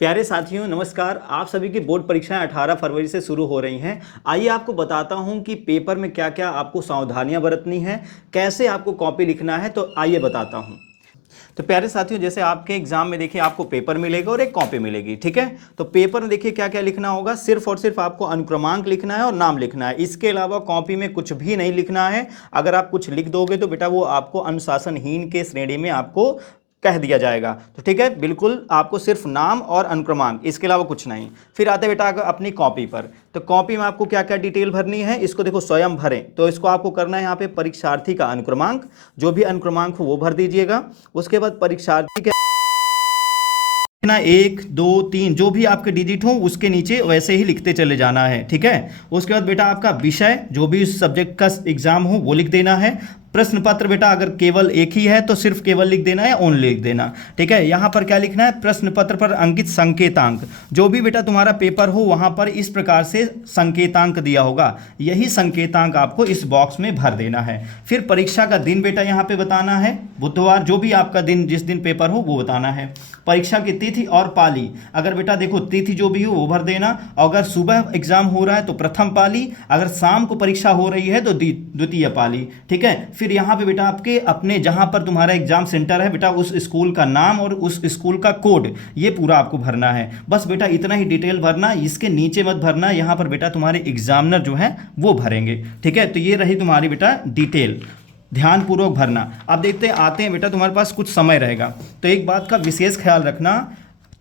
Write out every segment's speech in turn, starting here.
प्यारे साथियों नमस्कार। आप सभी की बोर्ड परीक्षाएं 18 फरवरी से शुरू हो रही हैं। आइए आपको बताता हूं कि पेपर में क्या क्या आपको सावधानियां बरतनी है, कैसे आपको कॉपी लिखना है। तो आइए बताता हूं। तो प्यारे साथियों, जैसे आपके एग्जाम में देखिए आपको पेपर मिलेगा और एक कॉपी मिलेगी, ठीक है। तो पेपर में देखिए क्या क्या लिखना होगा, सिर्फ और सिर्फ आपको अनुक्रमांक लिखना है और नाम लिखना है। इसके अलावा कॉपी में कुछ भी नहीं लिखना है। अगर आप कुछ लिख दोगे तो बेटा वो आपको अनुशासनहीन के श्रेणी में आपको कह दिया जाएगा। तो ठीक है, बिल्कुल आपको सिर्फ नाम और अनुक्रमांक, इसके अलावा कुछ नहीं। फिर आते बेटा अपनी कॉपी पर। तो कॉपी में आपको क्या क्या डिटेल भरनी है, इसको देखो स्वयं भरें। तो इसको आपको करना है यहाँ पे परीक्षार्थी का अनुक्रमांक, जो भी अनुक्रमांक हो वो भर दीजिएगा। उसके बाद परीक्षार्थी के ना 1 2 3 जो भी आपके डिजिट हो उसके नीचे वैसे ही लिखते चले जाना है, ठीक है। उसके बाद बेटा आपका विषय, जो भी उस सब्जेक्ट का एग्जाम हो वो लिख देना है। प्रश्न पत्र बेटा अगर केवल एक ही है तो सिर्फ केवल लिख देना है, ओनली लिख देना, ठीक है। यहाँ पर क्या लिखना है, प्रश्न पत्र पर अंकित संकेतांक। जो भी बेटा तुम्हारा पेपर हो वहाँ पर इस प्रकार से संकेतांक दिया होगा, यही संकेतांक आपको इस बॉक्स में भर देना है। फिर परीक्षा का दिन बेटा यहाँ पे बताना है, बुधवार जो भी आपका दिन, जिस दिन पेपर हो वो बताना है। परीक्षा की तिथि और पाली, अगर बेटा देखो तिथि जो भी हो वो भर देना। अगर सुबह एग्जाम हो रहा है तो प्रथम पाली, अगर शाम को परीक्षा हो रही है तो द्वितीय पाली, ठीक है। फिर यहाँ पे बेटा आपके अपने जहाँ पर तुम्हारा एग्जाम सेंटर है बेटा उस स्कूल का नाम और उस स्कूल का कोड, ये पूरा आपको भरना है। बस बेटा इतना ही डिटेल भरना, इसके नीचे मत भरना। यहाँ पर बेटा तुम्हारे एग्जामिनर जो है वो भरेंगे, ठीक है। तो ये रही तुम्हारी बेटा डिटेल, ध्यानपूर्वक भरना। अब देखते हैं, आते हैं बेटा तुम्हारे पास कुछ समय रहेगा, तो एक बात का विशेष ख्याल रखना,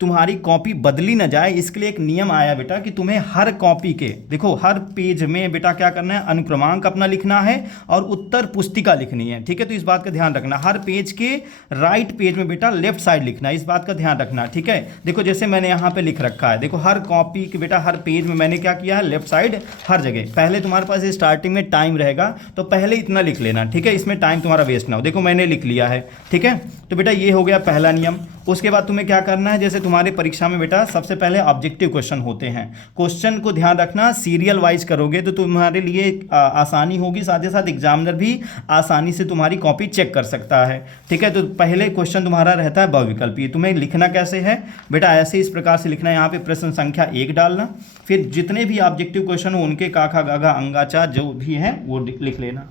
तुम्हारी कॉपी बदली ना जाए। इसके लिए एक नियम आया बेटा कि तुम्हें हर कॉपी के देखो हर पेज में बेटा क्या करना है, अनुक्रमांक अपना लिखना है और उत्तर पुस्तिका लिखनी है, ठीक है। तो इस बात का ध्यान रखना, हर पेज के राइट पेज में बेटा लेफ्ट साइड लिखना है, इस बात का ध्यान रखना, ठीक है। देखो जैसे मैंने यहाँ पे लिख रखा है, देखो हर कॉपी के बेटा हर पेज में मैंने क्या किया है, लेफ्ट साइड हर जगह। पहले तुम्हारे पास स्टार्टिंग में टाइम रहेगा तो पहले इतना लिख लेना, ठीक है, इसमें टाइम तुम्हारा वेस्ट ना हो। देखो मैंने लिख लिया है, ठीक है। तो बेटा ये हो गया पहला नियम। उसके बाद तुम्हें क्या करना है, जैसे तुम्हारे परीक्षा में बेटा सबसे पहले ऑब्जेक्टिव क्वेश्चन होते हैं, क्वेश्चन को ध्यान रखना सीरियल वाइज करोगे तो तुम्हारे लिए आसानी होगी, साथ ही साथ एग्जामिनर भी आसानी से तुम्हारी कॉपी चेक कर सकता है, ठीक है। तो पहले क्वेश्चन तुम्हारा रहता है बहुविकल्पीय। तुम्हें लिखना कैसे है बेटा, ऐसे इस प्रकार से लिखना है, यहाँ पे प्रश्न संख्या 1 डालना, फिर जितने भी ऑब्जेक्टिव क्वेश्चन हो उनके काखा गाघा अंगाचा जो भी है वो लिख लेना,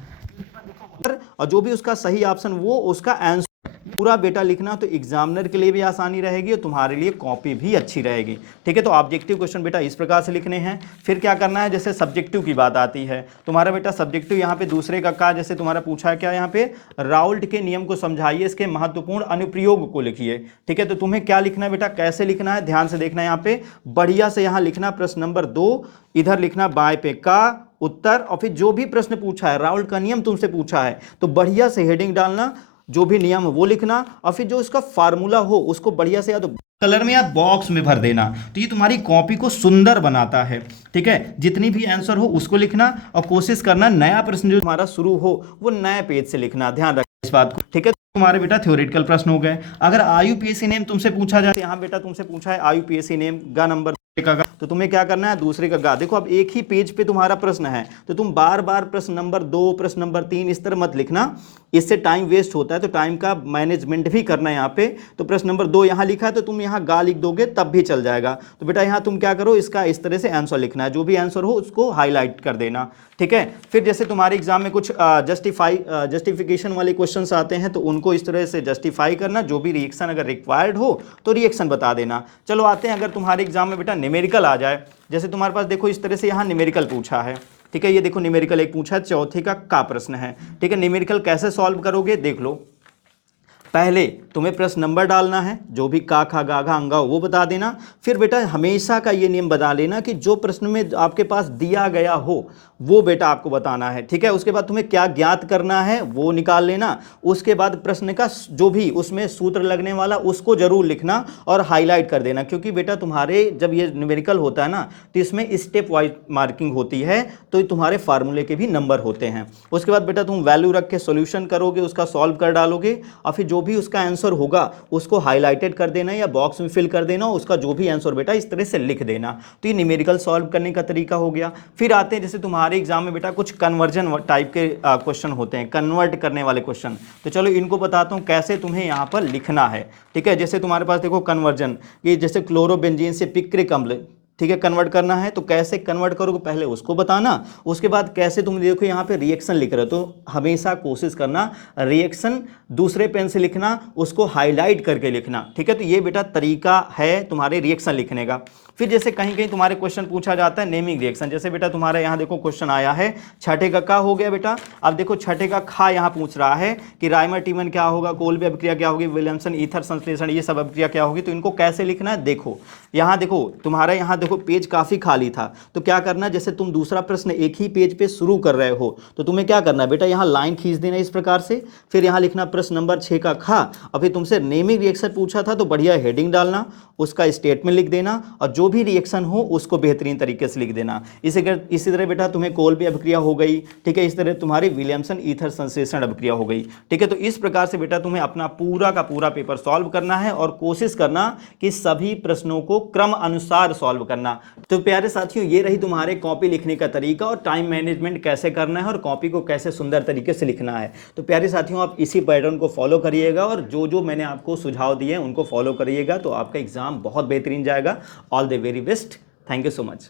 और जो भी उसका सही ऑप्शन वो उसका आंसर पूरा बेटा लिखना। तो एग्जामिनर के लिए भी आसानी रहेगी और तुम्हारे लिए कॉपी भी अच्छी रहेगी, ठीक है। तो ऑब्जेक्टिव क्वेश्चन बेटा इस प्रकार से लिखने हैं। फिर क्या करना है, जैसे सब्जेक्टिव की बात आती है, तुम्हारा बेटा सब्जेक्टिव यहाँ पे दूसरे का जैसे तुम्हारा पूछा है क्या, यहाँ पे राउल्ट के नियम को समझाइए, इसके महत्वपूर्ण अनुप्रयोग को लिखिए, ठीक है। तो तुम्हें क्या लिखना है बेटा, कैसे लिखना है, ध्यान से देखना, यहाँ पे बढ़िया से यहाँ लिखना प्रश्न नंबर 2, इधर लिखना बाएं पे का उत्तर, और फिर जो भी प्रश्न पूछा है राउल्ट का नियम तुमसे पूछा है तो बढ़िया से हेडिंग डालना, जो भी नियम वो लिखना, और फिर जो इसका फार्मूला हो उसको बढ़िया से या तो कलर में या बॉक्स में भर देना। तो ये तुम्हारी कॉपी को सुंदर बनाता है, ठीक है। जितनी भी आंसर हो उसको लिखना और कोशिश करना नया प्रश्न जो तुम्हारा शुरू हो वो नए पेज से लिखना, ध्यान रखना इस बात को, ठीक है। तुम्हारे बेटा थ्योरेटिकल प्रश्न हो गए। अगर आईयूपीएसी नेम तुमसे पूछा जाए, यहाँ बेटा तुमसे पूछा है आईयूपीएसी नेम गा नंबर का, तो तुम्हें क्या करना है, दूसरे का गा। देखो अब एक ही पेज पे तुम्हारा प्रश्न है तो तुम बार बार प्रश्न नंबर 2 प्रश्न नंबर 3 इस तरह मत लिखना, इससे टाइम वेस्ट होता है। तो टाइम का मैनेजमेंट भी करना है यहाँ पे। तो प्रश्न नंबर 2 यहाँ लिखा है तो तुम यहाँ गा लिख दोगे तब भी चल जाएगा। तो बेटा यहाँ तुम क्या करो, इसका इस तरह से आंसर लिखना है, जो भी आंसर हो उसको हाईलाइट कर देना, ठीक है। फिर जैसे तुम्हारे एग्जाम में कुछ जस्टिफिकेशन वाले क्वेश्चंस आते हैं तो उनको इस तरह से जस्टिफाई करना, जो भी रिएक्शन अगर रिक्वायर्ड हो तो रिएक्शन बता देना। चलो आते हैं, अगर तुम्हारे एग्जाम में बेटा न्यूमेरिकल आ जाए, जैसे तुम्हारे पास देखो इस तरह से यहाँ न्यूमेरिकल पूछा है, ठीक है। ये देखो न्यूमेरिकल एक पूछा है, चौथे का प्रश्न है, ठीक है। न्यूमेरिकल कैसे सॉल्व करोगे देख लो। पहले तुम्हें प्रश्न नंबर डालना है, जो भी का खा गा घा अंगा वो बता देना। फिर बेटा हमेशा का ये नियम बता लेना कि जो प्रश्न में आपके पास दिया गया हो वो बेटा आपको बताना है, ठीक है। उसके बाद तुम्हें क्या ज्ञात करना है वो निकाल लेना। उसके बाद प्रश्न का जो भी उसमें सूत्र लगने वाला उसको जरूर लिखना और हाईलाइट कर देना, क्योंकि बेटा तुम्हारे जब ये न्यूमेरिकल होता है ना तो इसमें स्टेप वाइज मार्किंग होती है, तो तुम्हारे फार्मूले के भी नंबर होते हैं। उसके बाद बेटा तुम वैल्यू रख के सोल्यूशन करोगे, उसका सॉल्व कर डालोगे, और फिर जो भी उसका आंसर होगा उसको हाईलाइटेड कर देना या बॉक्स में फिल कर देना, उसका जो भी आंसर बेटा इस तरह से लिख देना। तो ये न्यूमेरिकल सॉल्व करने का तरीका हो गया। फिर आते हैं जैसे तुम्हारे एग्जाम में बेटा कुछ कन्वर्जन टाइप के क्वेश्चन होते हैं, कन्वर्ट करने वाले क्वेश्चन। तो चलो इनको बताता हूँ कैसे तुम्हें यहाँ पर लिखना है। ठीक है, जैसे तुम्हारे पास देखो कन्वर्जन, ये जैसे क्लोरोबेंजीन से पिक्रिक अम्ल, ठीक है, कन्वर्ट करना है। तो कैसे कन्वर्ट करोगे पहले उसको बताना, उसके बाद कैसे तुम देखो यहाँ पे रिएक्शन लिख रहे हो तो हमेशा कोशिश करना रिएक्शन दूसरे पेन से लिखना, उसको हाईलाइट करके लिखना। ठीक है, तो ये बेटा तरीका है तुम्हारे रिएक्शन लिखने का। फिर जैसे कहीं कहीं तुम्हारे क्वेश्चन पूछा जाता है नेमिंग रिएक्शन, जैसे बेटा तुम्हारे यहाँ देखो क्वेश्चन आया है छठे का का हो गया बेटा, अब देखो छठे का खा यहाँ पूछ रहा है कि राइमर टीमन क्या होगा, कोल्बे अभिक्रिया क्या होगी, विलियमसन ईथर संश्लेषण, ये सब अभिक्रिया क्या होगी। तो इनको कैसे लिखना है देखो, यहाँ देखो तुम्हारे यहाँ देखो पेज काफी खाली था, तो क्या करना, जैसे तुम दूसरा प्रश्न एक ही पेज पे शुरू कर रहे हो तो तुम्हें क्या करना है बेटा, यहाँ लाइन खींच देना इस प्रकार से, फिर यहाँ लिखना प्रश्न नंबर 6 का खा, और फिर तुमसे नेमिंग रिएक्शन पूछा था तो बढ़िया हेडिंग डालना, उसका स्टेटमेंट लिख देना और जो भी रिएक्शन हो उसको बेहतरीन तरीके से लिख देना। इसी तरह बेटा तुम्हें कोल्बे अभिक्रिया हो गई, ठीक है, इस तरह तुम्हारी विलियमसन ईथर संश्लेषण अभिक्रिया हो गई। ठीक है, तो इस प्रकार से बेटा तुम्हें अपना पूरा का पूरा पेपर सॉल्व करना है और कोशिश करना कि सभी प्रश्नों को क्रम अनुसार सॉल्व करना। तो प्यारे साथियों, ये रही तुम्हारे कॉपी लिखने का तरीका और टाइम मैनेजमेंट कैसे करना है और कॉपी को कैसे सुंदर तरीके से लिखना है। तो प्यारे साथियों, आप इसी पैटर्न को फॉलो करिएगा और जो जो मैंने आपको सुझाव दिए हैं उनको फॉलो करिएगा, तो आपका एग्जाम बहुत बेहतरीन जाएगा। All the very best, thank you so much.